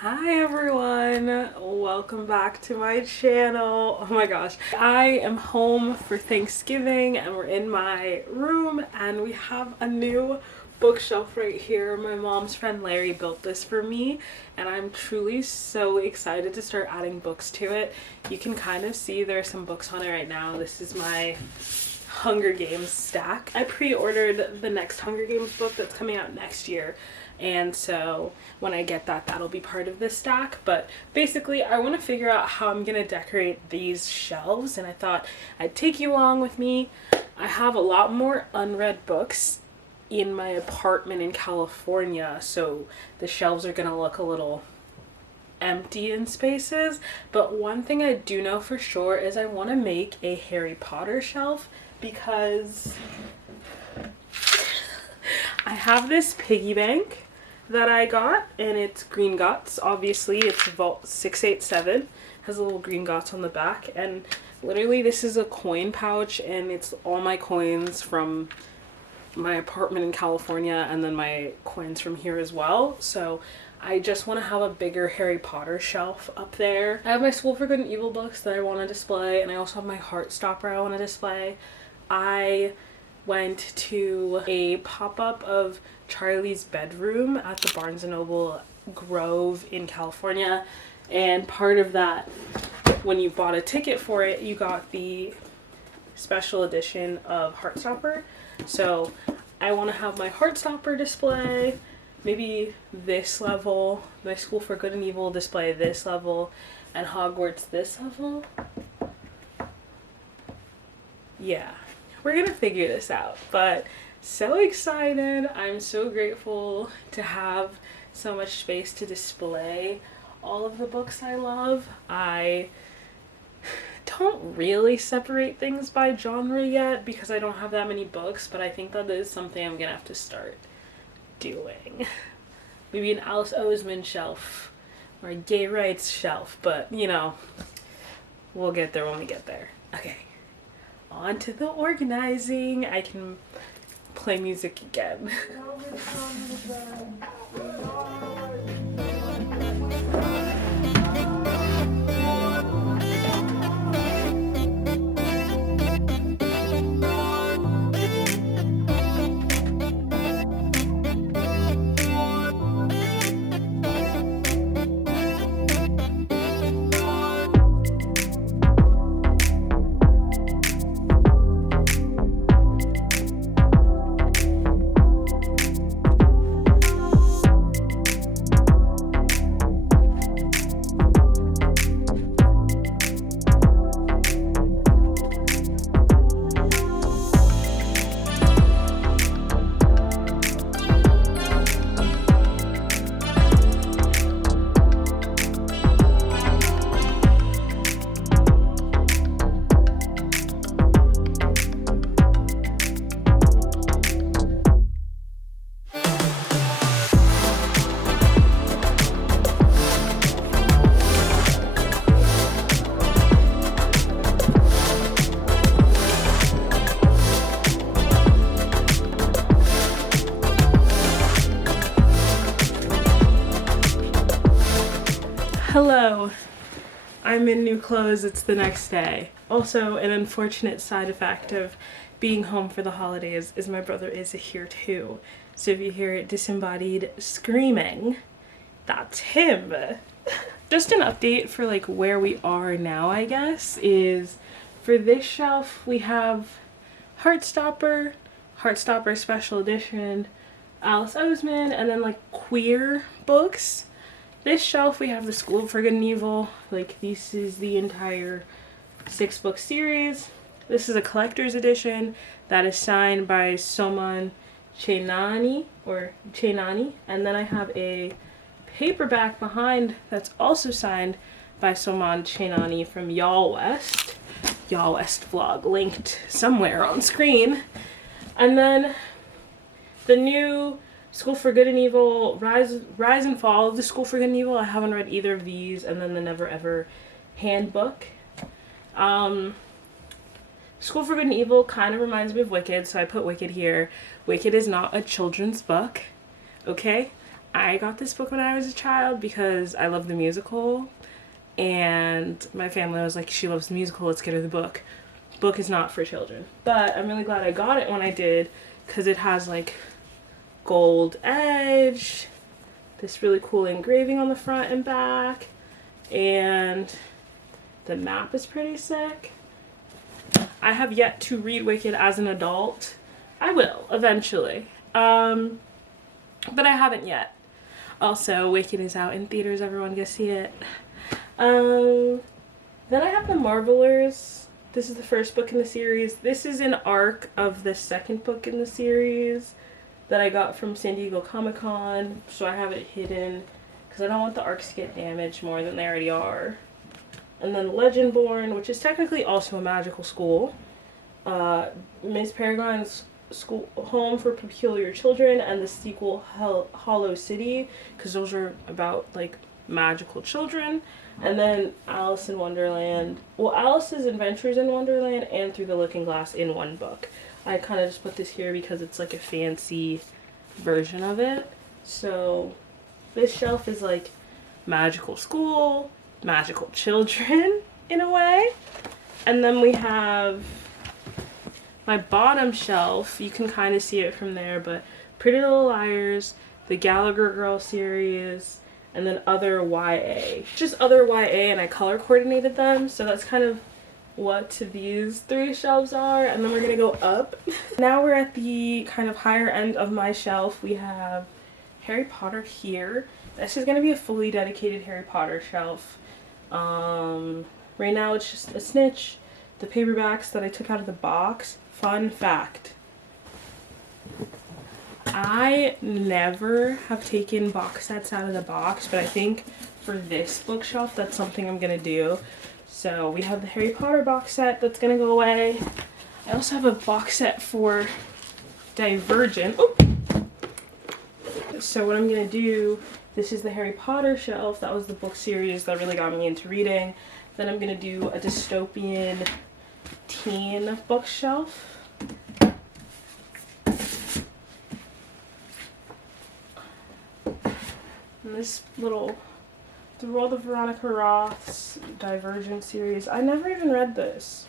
Hi everyone, welcome back to my channel. Oh my gosh, I am home for Thanksgiving and we're in my room and we have a new bookshelf right here. My mom's friend Larry built this for me and I'm truly so excited to start adding books to it. You can kind of see there are some books on it right now. This is my Hunger Games stack. I pre-ordered the next Hunger Games book that's coming out next year, and so when I get that, that'll be part of this stack. But basically I want to figure out how I'm gonna decorate these shelves, and I thought I'd take you along with me. I have a lot more unread books in my apartment in California, so the shelves are gonna look a little empty in spaces. But one thing I do know for sure is I want to make a Harry Potter shelf because I have this piggy bank that I got and it's green guts. Obviously it's Vault 687, has a little green guts on the back, and literally this is a coin pouch and it's all my coins from my apartment in California and then my coins from here as well. So I just want to have a bigger Harry Potter shelf up there. I have my School for Good and Evil books that I want to display, and I also have my Heartstopper I want to display. I went to a pop-up of Charlie's Bedroom at the Barnes & Noble Grove in California, and part of that, when you bought a ticket for it, you got the special edition of Heartstopper. So I want to have my Heartstopper display, maybe this level, my School for Good and Evil display this level, and Hogwarts this level. Yeah, we're gonna figure this out, but so excited. I'm so grateful to have so much space to display all of the books I love. I don't really separate things by genre yet because I don't have that many books, but I think that is something I'm gonna have to start doing. Maybe an Alice Oseman shelf or a gay rights shelf, but you know, we'll get there when we get there. Okay, on to the organizing. I can play music again. Hello, I'm in new clothes. It's the next day. Also, an unfortunate side effect of being home for the holidays is my brother is here too. So if you hear disembodied screaming, that's him. Just an update for like where we are now, I guess, is for this shelf we have Heartstopper, Heartstopper Special Edition, Alice Oseman, and then like queer books. This shelf we have the School for Good and Evil. Like this is the entire 6-book series. This is a collector's edition that is signed by Soman Chainani or Chainani, and then I have a paperback behind that's also signed by Soman Chainani from Y'all West vlog linked somewhere on screen. And then the new School for Good and Evil, Rise and Fall of the School for Good and Evil. I haven't read either of these, and then the Never Ever handbook. School for Good and Evil kind of reminds me of Wicked, so I put Wicked here. Wicked is not a children's book, okay? I got this book when I was a child because I love the musical, and my family was like, she loves the musical, let's get her the book. Book is not for children. But I'm really glad I got it when I did, because it has like gold edge, this really cool engraving on the front and back, and the map is pretty sick. I have yet to read Wicked as an adult. I will eventually, but I haven't yet. Also, Wicked is out in theaters, everyone go see it. Then I have The Marvelers. This is the first book in the series. This is an arc of the second book in the series that I got from San Diego Comic-Con, so I have it hidden because I don't want the arcs to get damaged more than they already are. And then Legendborn, which is technically also a magical school. Miss Peregrine's School Home for Peculiar Children, and the sequel Hollow City, because those are about like magical children. And then Alice in Wonderland. Well, Alice's Adventures in Wonderland and Through the Looking Glass in one book. I kind of just put this here because it's like a fancy version of it. So this shelf is like magical school, magical children in a way. And then we have my bottom shelf. You can kind of see it from there, but Pretty Little Liars, the Gallagher Girl series, and then other YA. Just other YA, and I color coordinated them, so that's kind of what these three shelves are. And then we're gonna go up. Now we're at the kind of higher end of my shelf. We have Harry Potter here. This is gonna be a fully dedicated Harry Potter shelf. Right now it's just a snitch, the paperbacks that I took out of the box. Fun fact, I never have taken box sets out of the box, but I think for this bookshelf that's something I'm gonna do. So we have the Harry Potter box set that's gonna go away. I also have a box set for Divergent. Oh. So what I'm gonna do, this is the Harry Potter shelf. That was the book series that really got me into reading. Then I'm gonna do a dystopian teen bookshelf. And this little, The World of Veronica Roth's Divergent series. I never even read this.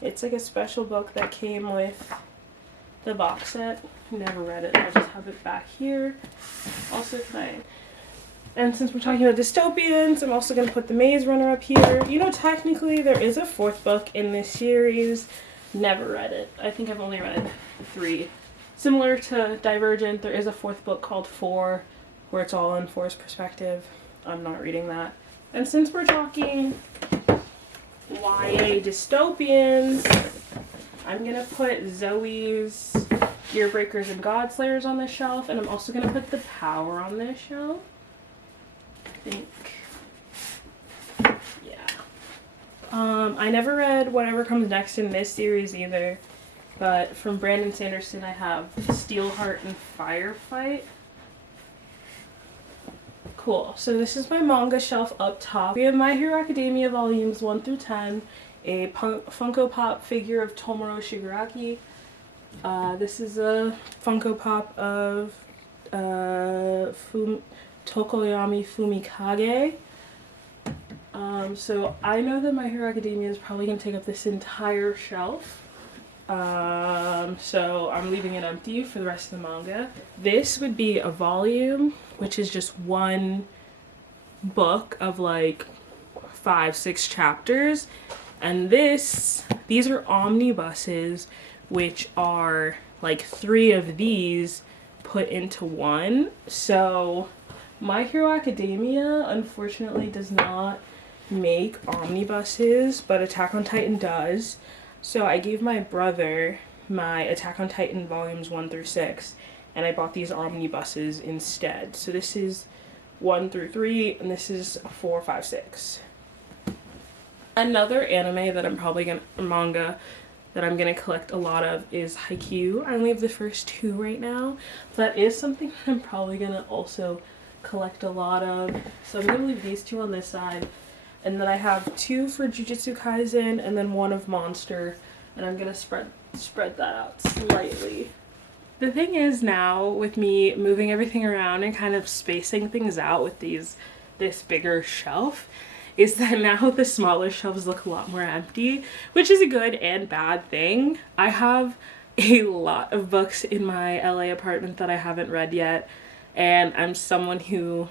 It's like a special book that came with the box set. Never read it. I'll just have it back here. Also fine. And since we're talking about dystopians, I'm also going to put The Maze Runner up here. You know, technically there is a fourth book in this series. Never read it. I think I've only read 3. Similar to Divergent, there is a fourth book called 4, where it's all in 4's perspective. I'm not reading that. And since we're talking YA dystopians, I'm going to put Zoe's Gearbreakers and Godslayers on this shelf, and I'm also going to put The Power on this shelf. I think, yeah. I never read Whatever Comes Next in this series either, but from Brandon Sanderson I have Steelheart and Firefight. Cool. So this is my manga shelf up top. We have My Hero Academia volumes 1 through 10, a Funko Pop figure of Tomoro Shigaraki. This is a Funko Pop of Tokoyami Fumikage. So I know that My Hero Academia is probably going to take up this entire shelf. So I'm leaving it empty for the rest of the manga. This would be a volume, which is just one book of like 5-6 chapters. And these are omnibuses, which are like 3 of these put into one. So My Hero Academia unfortunately does not make omnibuses, but Attack on Titan does. So I gave my brother my Attack on Titan volumes 1 through 6, and I bought these omnibuses instead. So this is 1 through 3, and this is 4, 5, 6. Another anime that manga that I'm gonna collect a lot of is Haikyuu. I only have the first 2 right now. That is something that I'm probably gonna also collect a lot of. So I'm gonna leave these 2 on this side. And then I have 2 for Jujutsu Kaisen and then 1 of Monster. And I'm gonna spread that out slightly. The thing is now with me moving everything around and kind of spacing things out with this bigger shelf is that now the smaller shelves look a lot more empty, which is a good and bad thing. I have a lot of books in my LA apartment that I haven't read yet, and I'm someone who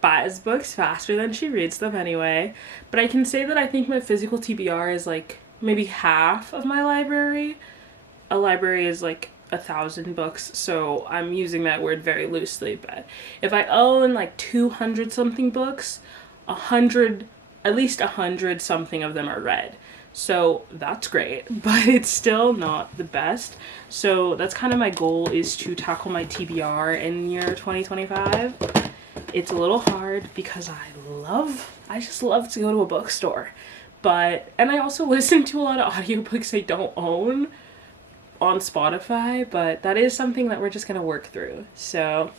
buys books faster than she reads them anyway. But I can say that I think my physical TBR is like maybe half of my library. A library is like 1,000 books, so I'm using that word very loosely, but if I own like 200 something books, 100, at least 100 something of them are read. So that's great, but it's still not the best. So that's kind of my goal, is to tackle my TBR in year 2025. It's a little hard because I just love to go to a bookstore. And I also listen to a lot of audiobooks I don't own on Spotify, but that is something that we're just gonna work through. So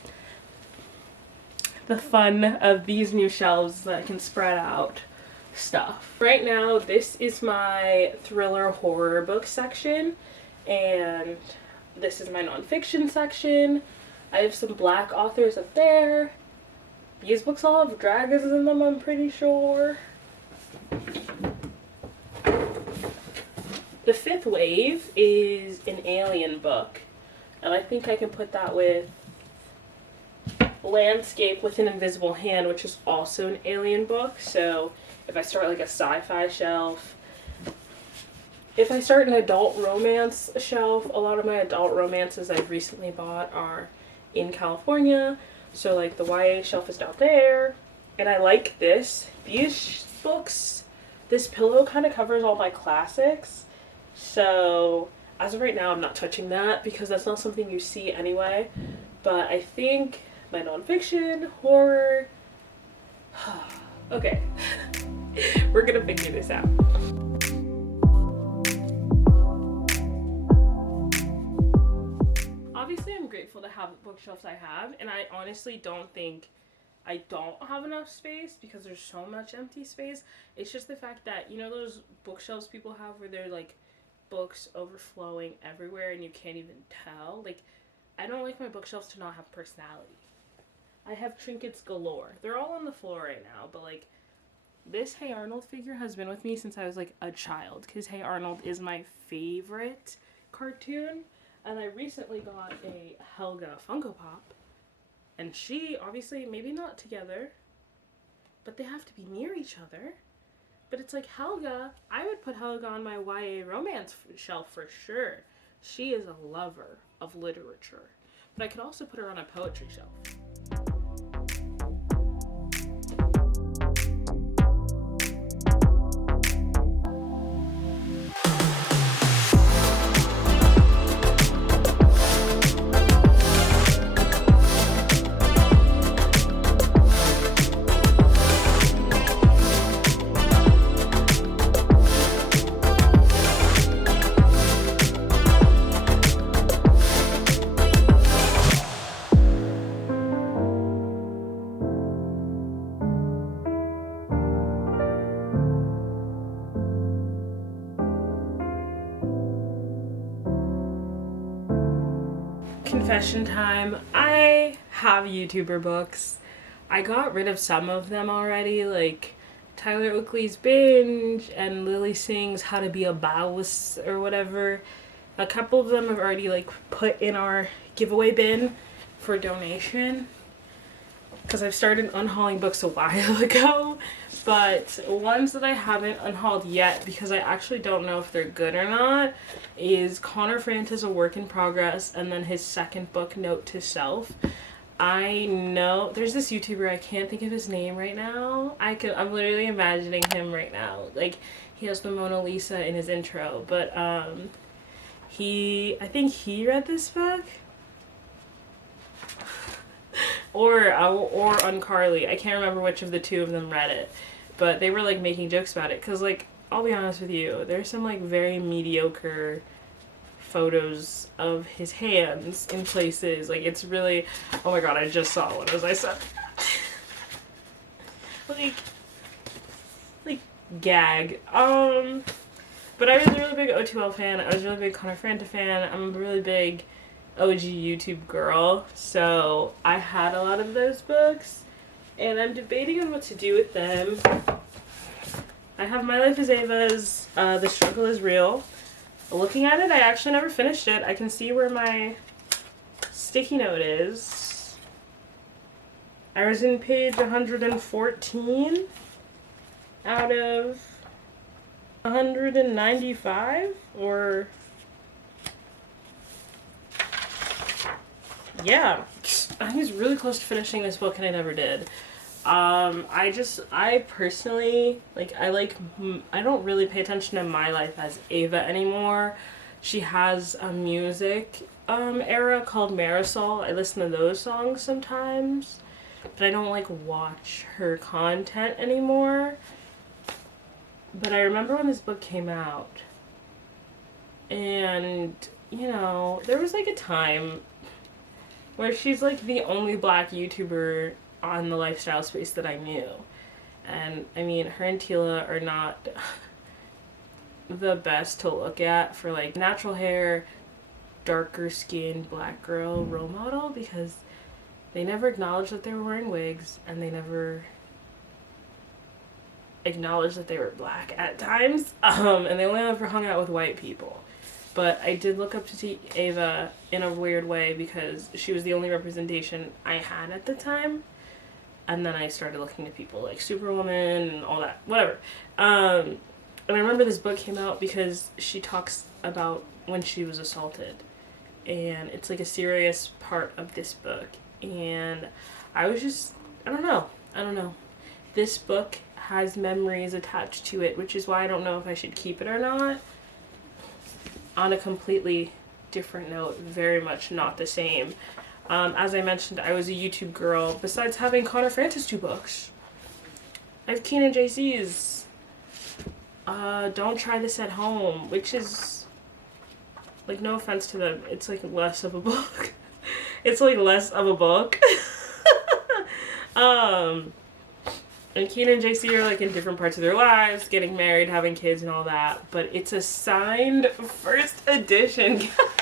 the fun of these new shelves is that I can spread out stuff. Right now, this is my thriller horror book section, and this is my nonfiction section. I have some Black authors up there. These books all have dragons in them, I'm pretty sure. The Fifth Wave is an alien book, and I think I can put that with Landscape with an Invisible Hand, which is also an alien book. So if I start like a sci-fi shelf, if I start an adult romance shelf, a lot of my adult romances I've recently bought are in California, so like the YA shelf is down there. And I like these books, this pillow kind of covers all my classics. So as of right now, I'm not touching that because that's not something you see anyway. But I think my nonfiction, horror, okay, we're gonna figure this out. Obviously, I'm grateful to have the bookshelves I have, and I honestly don't think I don't have enough space because there's so much empty space. It's just the fact that, you know, those bookshelves people have where they're like books overflowing everywhere and you can't even tell. Like, I don't like my bookshelves to not have personality. I have trinkets galore. They're all on the floor right now, but like this Hey Arnold figure has been with me since I was like a child, because Hey Arnold is my favorite cartoon. And I recently got a Helga Funko Pop, and she, obviously, maybe not together, but they have to be near each other. But it's like Helga, I would put Helga on my YA romance shelf for sure. She is a lover of literature. But I could also put her on a poetry shelf. Confession time. I have YouTuber books. I got rid of some of them already, like Tyler Oakley's Binge and Lily Singh's How to Be a Boss or whatever. A couple of them have already like put in our giveaway bin for donation, because I've started unhauling books a while ago. But ones that I haven't unhauled yet, because I actually don't know if they're good or not, is Connor Francis, A Work in Progress, and then his second book, Note to Self. I know there's this YouTuber, I can't think of his name right now. I'm literally imagining him right now. Like, he has the Mona Lisa in his intro, but I think he read this book. or Uncarly. I can't remember which of the two of them read it. But they were, like, making jokes about it. Because, like, I'll be honest with you, there's some, like, very mediocre photos of his hands in places. Like, it's really... Oh my god, I just saw one as I said. like, gag. But I was a really big O2L fan. I was a really big Connor Franta fan. I'm a really big OG YouTube girl, so I had a lot of those books, and I'm debating on what to do with them. I have My Life is Ava's The Struggle is Real. Looking at it, I actually never finished it. I can see where my sticky note is. I was in page 114 out of 195, or yeah, I was really close to finishing this book and I never did. I personally, I don't really pay attention to My Life as Ava anymore. She has a music era called Marisol. I listen to those songs sometimes, but I don't like watch her content anymore. But I remember when this book came out, and you know, there was like a time where she's like the only black YouTuber on the lifestyle space that I knew. And I mean, her and Tila are not the best to look at for like natural hair, darker skinned black girl role model, because they never acknowledged that they were wearing wigs, and they never acknowledged that they were black at times. And they only ever hung out with white people. But I did look up to Ava in a weird way because she was the only representation I had at the time. And then I started looking at people like Superwoman and all that, whatever. And I remember this book came out because she talks about when she was assaulted. And it's like a serious part of this book. And I was just, I don't know. This book has memories attached to it, which is why I don't know if I should keep it or not. On a completely different note, very much not the same. As I mentioned, I was a YouTube girl. Besides having Connor Francis 2 books, I have Keenan JC's Don't Try This at Home, which is, like, no offense to them, it's like less of a book. It's like less of a book. And Keenan and JC are like in different parts of their lives, getting married, having kids, and all that. But it's a signed first edition,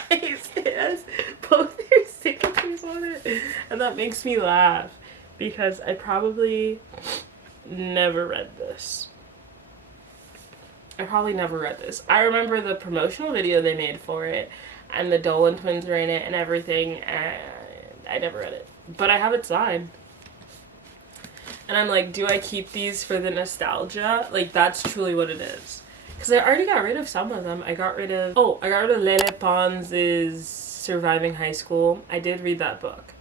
guys. It has both their signatures on it. And that makes me laugh because I probably never read this. I remember the promotional video they made for it, and the Dolan twins were in it and everything, and I never read it. But I have it signed. And I'm like, do I keep these for the nostalgia? Like, that's truly what it is. Because I already got rid of some of them. I got rid of Lele Pons' Surviving High School. I did read that book.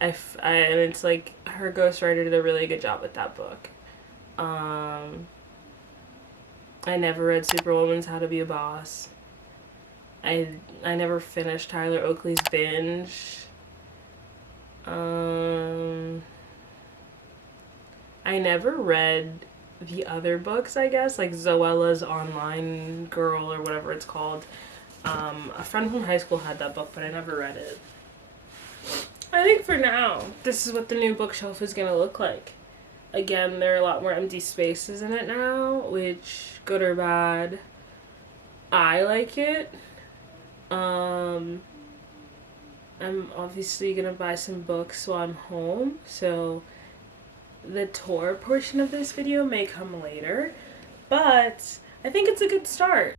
And it's like, her ghostwriter did a really good job with that book. I never read Superwoman's How to Be a Boss. I never finished Tyler Oakley's Binge. I never read the other books, I guess, like Zoella's Online Girl or whatever it's called. A friend from high school had that book, but I never read it. I think for now, this is what the new bookshelf is going to look like. Again, there are a lot more empty spaces in it now, which, good or bad, I like it. I'm obviously going to buy some books while I'm home, so the tour portion of this video may come later, but I think it's a good start.